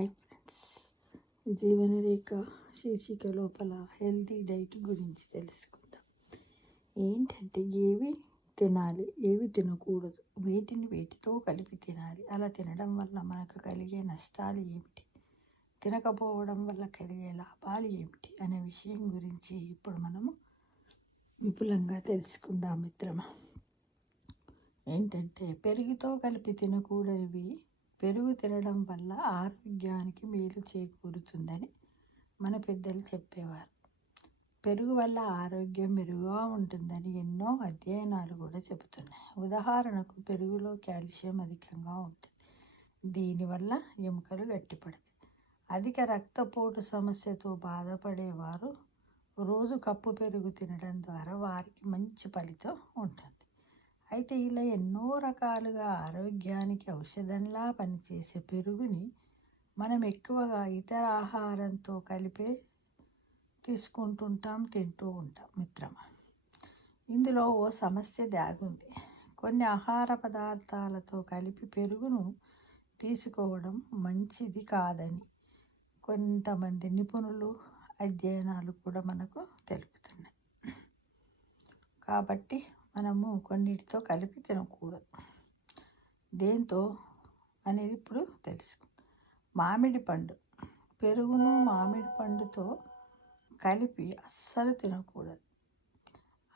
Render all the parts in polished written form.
Hi friends, జీవనరేఖ శీర్షిక లోపల healthy diet గురించి తెలుసుకుందాం. ఏంటంటే ఏవి తినాలి, ఏవి తినకూడదు, వేటితో కలిపి తినాలి, అలా తినడం వల్ల మనకు కలిగే నష్టాలు ఏమిటి, తినకపోవడం వల్ల కలిగే లాభాలు ఏమిటి అనే విషయం గురించి ఇప్పుడు మనము విపులంగా తెలుసుకుందాం మిత్రమా. ఏంటంటే పెరుగుతో కలిపి తినకూడనివి. పెరుగు తినడం వల్ల ఆరోగ్యానికి మేలు చేకూరుతుందని మన పెద్దలు చెప్పేవారు. పెరుగు వల్ల ఆరోగ్యం మెరుగుగా ఉంటుందని ఎన్నో అధ్యయనాలు కూడా చెబుతున్నాయి. ఉదాహరణకు పెరుగులో కాల్షియం అధికంగా ఉంటుంది. దీనివల్ల ఎముకలు గట్టిపడతాయి. అధిక రక్తపోటు సమస్యతో బాధపడేవారు రోజు కప్పు పెరుగు తినడం ద్వారా వారికి మంచి ఫలితం ఉంటుంది. అయితే ఇలా ఎన్నో రకాలుగా ఆరోగ్యానికి ఔషధంలా పనిచేసే పెరుగుని మనం ఎక్కువగా ఇతర ఆహారంతో కలిపే తింటూ ఉంటాం మిత్రమా. ఇందులో ఓ సమస్య దాగుంది. కొన్ని ఆహార పదార్థాలతో కలిపి పెరుగును తీసుకోవడం మంచిది కాదని కొంతమంది నిపుణులు అధ్యయనాలు కూడా మనకు తెలుపుతున్నాయి. కాబట్టి మనము కొన్నిటితో కలిపి తినకూడదు. దేంతో అనేది ఇప్పుడు తెలుసుకుందాం. మామిడి పండు, పెరుగును మామిడి పండుతో కలిపి అస్సలు తినకూడదు.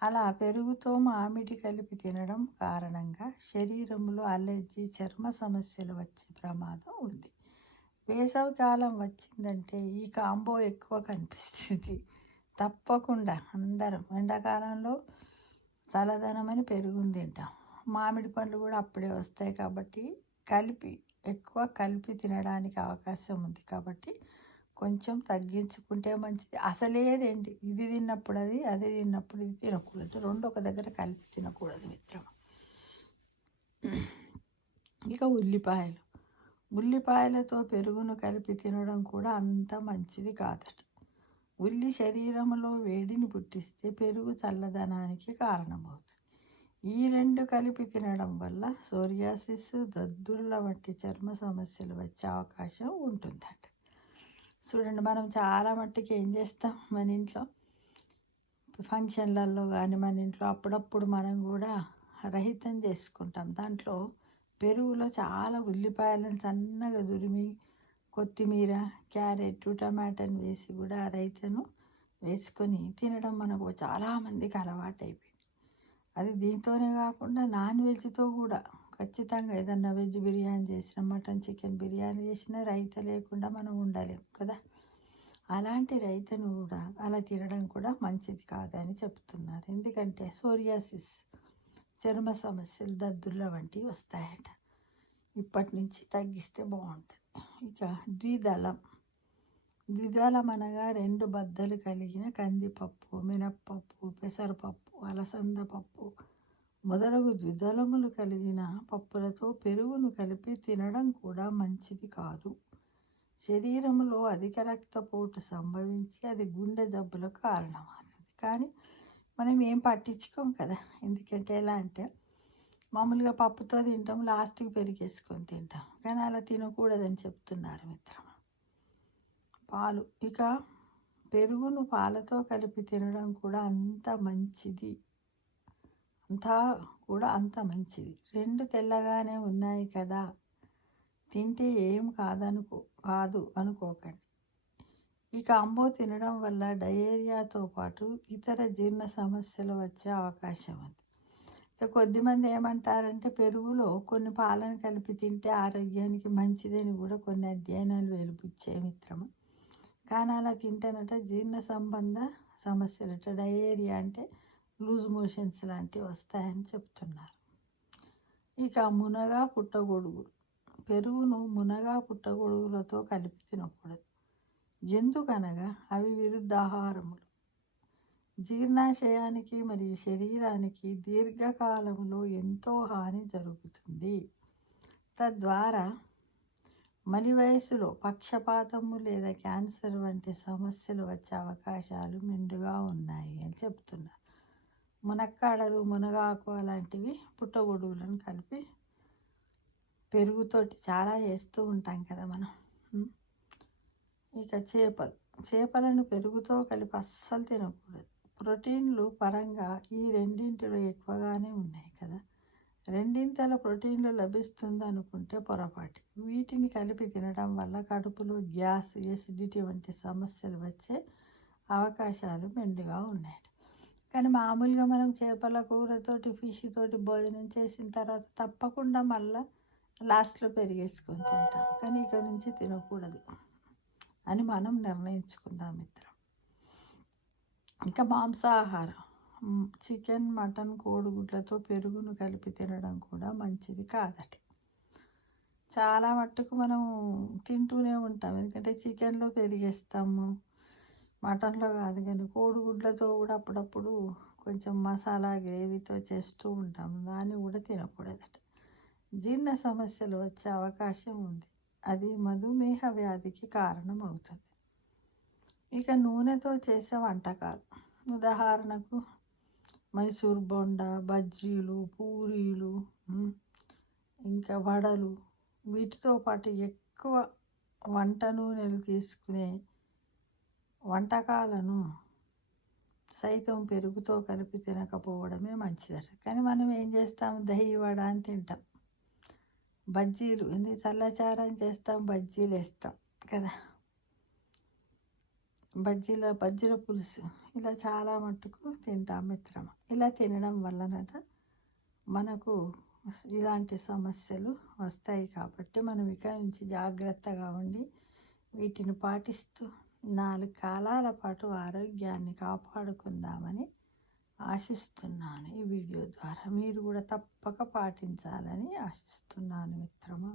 అలా పెరుగుతో మామిడి కలిపి తినడం కారణంగా శరీరంలో అలర్జీ, చర్మ సమస్యలు వచ్చే ప్రమాదం ఉంది. వేసవికాలం వచ్చిందంటే ఈ కాంబో ఎక్కువ కనిపిస్తుంది. తప్పకుండా అందరం ఎండాకాలంలో చల్లదనమని పెరుగుని తింటాం. మామిడి పండ్లు కూడా అప్పుడే వస్తాయి కాబట్టి ఎక్కువ కలిపి తినడానికి అవకాశం ఉంది. కాబట్టి కొంచెం తగ్గించుకుంటే మంచిది. అసలే రెండు, ఇది తిన్నప్పుడు అది తిన్నప్పుడు ఇది తినకూడదు. రెండు ఒక దగ్గర కలిపి తినకూడదు మిత్రం. ఇక ఉల్లిపాయలతో పెరుగును కలిపి తినడం కూడా అంత మంచిది కాదట. ఉల్లి శరీరంలో వేడిని పుట్టిస్తే పెరుగు చల్లదనానికి కారణమవుతుంది. ఈ రెండు కలిపి తినడం వల్ల సోరియాసిస్, దద్దుర్ల వంటి చర్మ సమస్యలు వచ్చే అవకాశం ఉంటుందట. చూడండి, మనం చాలా మట్టుకు ఏం చేస్తాం, మన ఇంట్లో ఫంక్షన్లలో కానీ మన ఇంట్లో అప్పుడప్పుడు మనం కూడా రహితం చేసుకుంటాం. దాంట్లో పెరుగులో చాలా ఉల్లిపాయలను సన్నగా దురిమి, కొత్తిమీర, క్యారెట్, టమాటాను వేసి కూడా రైతను వేసుకొని తినడం మనకు చాలామందికి అలవాటు అయిపోయింది. అది దీంతోనే కాకుండా నాన్ వెజ్తో కూడా ఖచ్చితంగా ఏదన్నా వెజ్ బిర్యానీ చేసిన, మటన్ చికెన్ బిర్యానీ చేసిన రైత లేకుండా మనం ఉండలేము కదా. అలాంటి రైతను కూడా అలా తినడం కూడా మంచిది కాదని చెప్తున్నారు. ఎందుకంటే సోరియాసిస్, చర్మ సమస్యలు, దద్దుర్ల వంటివి వస్తాయట. ఇప్పటి నుంచి తగ్గిస్తే బాగుంటుంది. ఇక ద్విదళం అనగా 2 బద్దలు కలిగిన కందిపప్పు, మినప్పప్పు, పెసరపప్పు, అలసంద పప్పు మొదలగు ద్విదళములు కలిగిన పప్పులతో పెరుగును కలిపి తినడం కూడా మంచిది కాదు. శరీరంలో అధిక రక్తపోటు సంభవించి అది గుండె జబ్బులకు కారణమవుతుంది. కానీ మనం ఏం పట్టించుకోం కదా. ఎందుకంటే ఎలా అంటే మామూలుగా పప్పుతో తింటాం, లాస్ట్కి పెరిగేసుకొని తింటాం. కానీ అలా తినకూడదని చెప్తున్నారు మిత్రమా. ఇక పెరుగును పాలతో కలిపి తినడం కూడా అంత మంచిది. రెండు తెల్లగానే ఉన్నాయి కదా, తింటే ఏం కాదు అనుకోకండి. ఇక అంబో తినడం వల్ల డయేరియాతో పాటు ఇతర జీర్ణ సమస్యలు వచ్చే అవకాశం ఉంది. కొద్దిమంది ఏమంటారంటే పెరుగులో కొన్ని పాలను కలిపి తింటే ఆరోగ్యానికి మంచిదని కూడా కొన్ని అధ్యయనాలు వెలుపుచ్చాయి మిత్రమా. కానీ అలా తింటానట జీర్ణ సంబంధ సమస్యలట, డయేరియా అంటే లూజ్ మోషన్స్ లాంటివి వస్తాయని చెప్తున్నారు. ఇక మునగ, పుట్టగొడుగులు, పెరుగును మునగ, పుట్టగొడుగులతో కలిపి తినకూడదు. ఎందుకనగా అవి విరుద్ధాహారములు. జీర్ణాశయానికి మరియు శరీరానికి దీర్ఘకాలంలో ఎంతో హాని జరుగుతుంది. తద్వారా మలి వయసులో పక్షపాతము లేదా క్యాన్సర్ వంటి సమస్యలు వచ్చే అవకాశాలు మెండుగా ఉన్నాయి అని చెప్తున్నారు. మునక్కాడలు, మునగాకు అలాంటివి పుట్టగొడుగులను కలిపి పెరుగుతోటి చాలా చేస్తూ ఉంటాం కదా మనం. ఇక చేపలను పెరుగుతో కలిపి అస్సలు తినకూడదు. ప్రోటీన్లు పరంగా ఈ రెండింటిలో ఎక్కువగానే ఉన్నాయి కదా. రెండింతల ప్రోటీన్లు లభిస్తుందనుకుంటే పొరపాటు. వీటిని కలిపి తినడం వల్ల కడుపులో గ్యాస్, ఎసిడిటీ వంటి సమస్యలు వచ్చే అవకాశాలు మెండుగా ఉన్నాయి. కానీ మామూలుగా మనం చేపల కూరతోటి, ఫిష్ తోటి భోజనం చేసిన తర్వాత తప్పకుండా మళ్ళీ లాస్ట్‌లో పెరిగేసుకొని తింటాం. కానీ ఇక నుంచి తినకూడదు అని మనం నిర్ణయించుకుందాం మిత్రం. ఇంకా మాంసాహారం చికెన్, మటన్, కోడిగుడ్లతో పెరుగును కలిపి తినడం కూడా మంచిది కాదట. చాలా మట్టుకు మనం తింటూనే ఉంటాం. ఎందుకంటే చికెన్‌లో పెరిగేస్తాము, మటన్‌లో కాదు. కానీ కోడిగుడ్లతో కూడా అప్పుడప్పుడు కొంచెం మసాలా గ్రేవీతో చేస్తూ ఉంటాము. దాన్ని కూడా తినకూడదట. జీర్ణ సమస్యలు వచ్చే అవకాశం ఉంది. అది మధుమేహ వ్యాధికి కారణమవుతుంది. ఇక నూనెతో చేసే వంటకాలు, ఉదాహరణకు మైసూర్ బోండా, బజ్జీలు, పూరీలు, ఇంకా వడలు, వీటితో పాటు ఎక్కువ వంట నూనెలు తీసుకునే వంటకాలను సైతం పెరుగుతో కలిపి తినకపోవడమే మంచిదట. కానీ మనం ఏం చేస్తాం, దహి వడ అని తింటాం, బజ్జీలు ఎందుకు చల్లచారం చేస్తాం, బజ్జీలు వేస్తాం కదా, బజ్జీల పులుసు, ఇలా చాలా మట్టుకు తింటాం మిత్రమా. ఇలా తినడం వల్లనట మనకు ఇలాంటి సమస్యలు వస్తాయి. కాబట్టి మనం ఇక నుంచి జాగ్రత్తగా ఉండి వీటిని పాటిస్తూ 4 కాలాల పాటు ఆరోగ్యాన్ని కాపాడుకుందామని ఆశిస్తున్నాను. ఈ వీడియో ద్వారా మీరు కూడా తప్పక పాటించాలని ఆశిస్తున్నాను మిత్రమా.